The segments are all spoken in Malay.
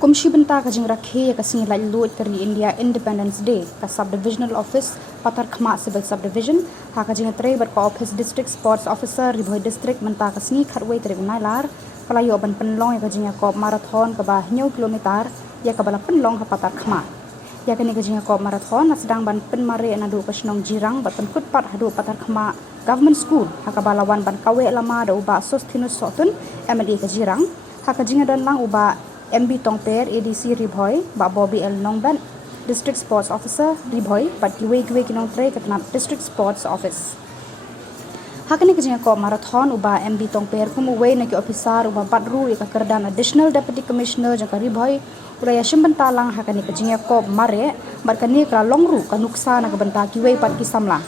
Komisi Benta Kajing Rakhe Kasing Lalu Teri India Independence Day ka Subdivisional Office Patar Khama Civil Subdivision ha kajing Teri berko Office District Sports Officer Ribhoi District Benta Kasing Kharway Teri Unailar pelayo ban penlong ya kajing ko marathon ka bah 9 kilometer ya ka bala penlong ha Patar Khama ya kani kajing ko marathon na sedang ban penmare nadu kasnong jirang bat penkut pat hadu Patar Khama Government School ha ka balawan ban kawe lama da uba sostinus sotun MLA ka jirang ha kajing dan lang uba MB Tongper ADC Ribhoi ba Bobby L Nongban District Sports Officer Ribhoi bat giwe kinong tre katnap District Sports Office hakani kajing ko marathon uba MB Tongper kumuwe na ki officer uba batru ka kerdan Additional Deputy Commissioner jaka Ribhoi uraya shimbentalang hakani kajing ko mare barkani kra longru kanuksa na kabenta giwe pat ki samla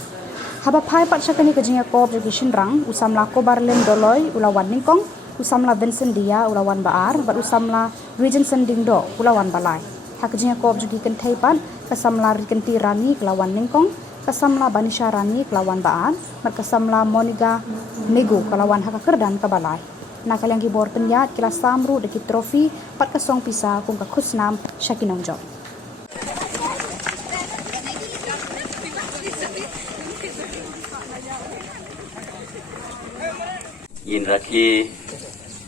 haba phai pat sakani kajing ko obligation rang usamla ko barlen doloi ulawan ningkong usamla Vincent Dia ulawan baar bat usamla Region Sendingdo ulawan balai hakjing ko objugi kentai pan kasamla Rikenti Rani kelawan Ningkong kasamla Banisha Rani kelawan baar mat kasamla Moniga Megu kelawan hakakerdan ka balai nakalang gibor penyat kila samru deki trofi pat kasong pisa kung ka khusnam Shakinong Job yin rakhi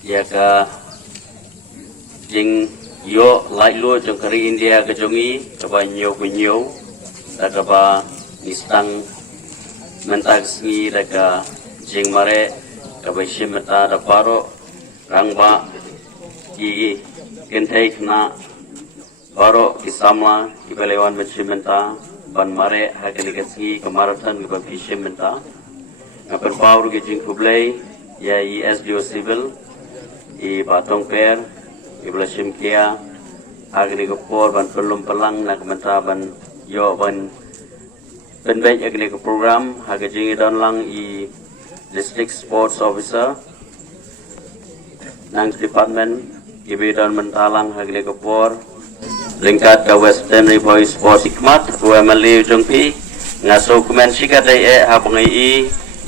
ya ka jing yo lai lo jong kari India ke jongi ka ba nyo kunyo da ka ba nistang mentag sngi da ka jing mare ka ba shimata da paro rang ba ki kentai kna paro kisamla ki belewan machimenta ban mare ha ka nikasgi ka marathon ka ba fishimenta na per pawru ke jing kublai ya SDO Civil i Batong Per i Blasim Kia agni ko por ban pelum pelang nak menta ban yo ban penbej agni ko program haga jingi don lang i District Sports Officer nang department i bidon mentalang agni ko por lingkat ka Western Ribhoi Sports Hikmat UMLE jongpi ngaso kumen sikadai habangai i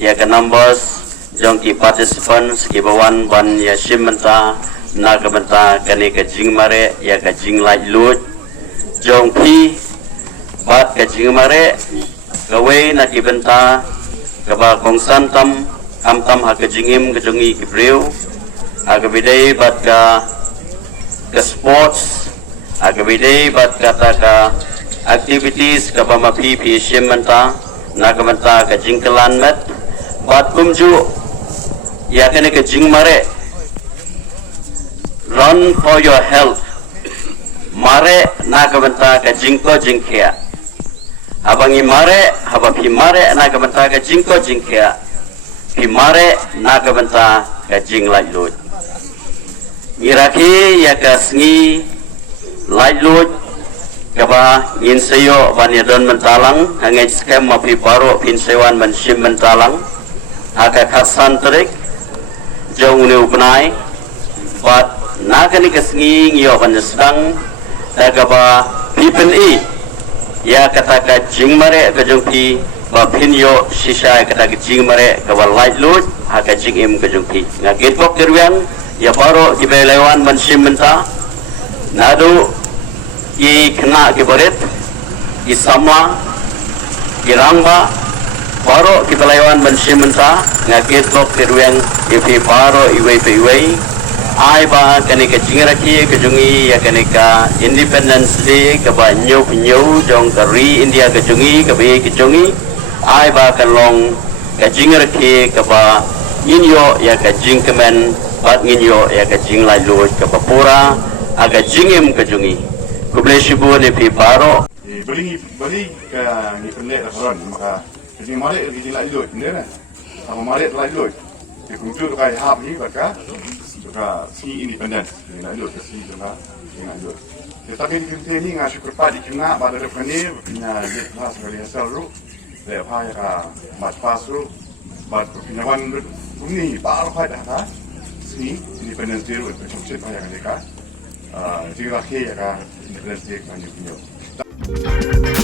ya ka numbers jong ki participants ki bawan ban ya shimenta na ka benta kani ka jing mare ya ka jing lai lut jong pi bat ka jing mare kawe na ki benta ka ba kong santam am ha ka jingim ka jongi ki breu aga bidai bat ka sports aga bidai bat ka activities ka ba mapi pi shimenta na ka benta ka jing kelan met bat kumju ya kene ke jing mare run for your health mare na ka benta ka jing ko jing kya abangi mare haba pi mare na ka benta ka jing ko jing kya pi mare na ka benta ka jing lai lut iraki ya ka sngi lai lut ka ba in sayo ban ya don mentalang hangai scam ma pi paro pin sewan man sim mentalang aka khasan trik jong ne upnai bat nakani kasnging yo ban sedang daga ba pipen i ya kata ka jing mare ka jong pi ba pin yo shisha kata ka jing mare ka ba light load ha ka jing im ka jong pi nga getbok kerwian ya baro di belewan man simenta nadu i kena ke baret i sama i rangba baro kita lawan mensimenta ngakit lok terweng ipi baro iwei ai ba kani ka jingraki ka jungi ya kani ka Independence Day ka ba nyo jong kari India ka jungi ka be ka jungi ai ba kan long ka jingraki ka ba inyo ya ka jingkemen bat nginyo ya ka jinglai lo ka pura aga jingim ka jungi kublesibu ni pi baro beli ka ni pendek ron maka jadi mari kita lai lut ni na sama mari lai lut di kunjung kai hab ni baka si independent ni lai lut si jona ni lai lut tetapi di kunjung ni ngasih kerpa di kena pada depan ni punya jet mas kali asal ru le pa ya mat pasru bat pinjaman bumi bar pa dah si independence dia ru macam pa ya kan jika ke ya independence dia kan punya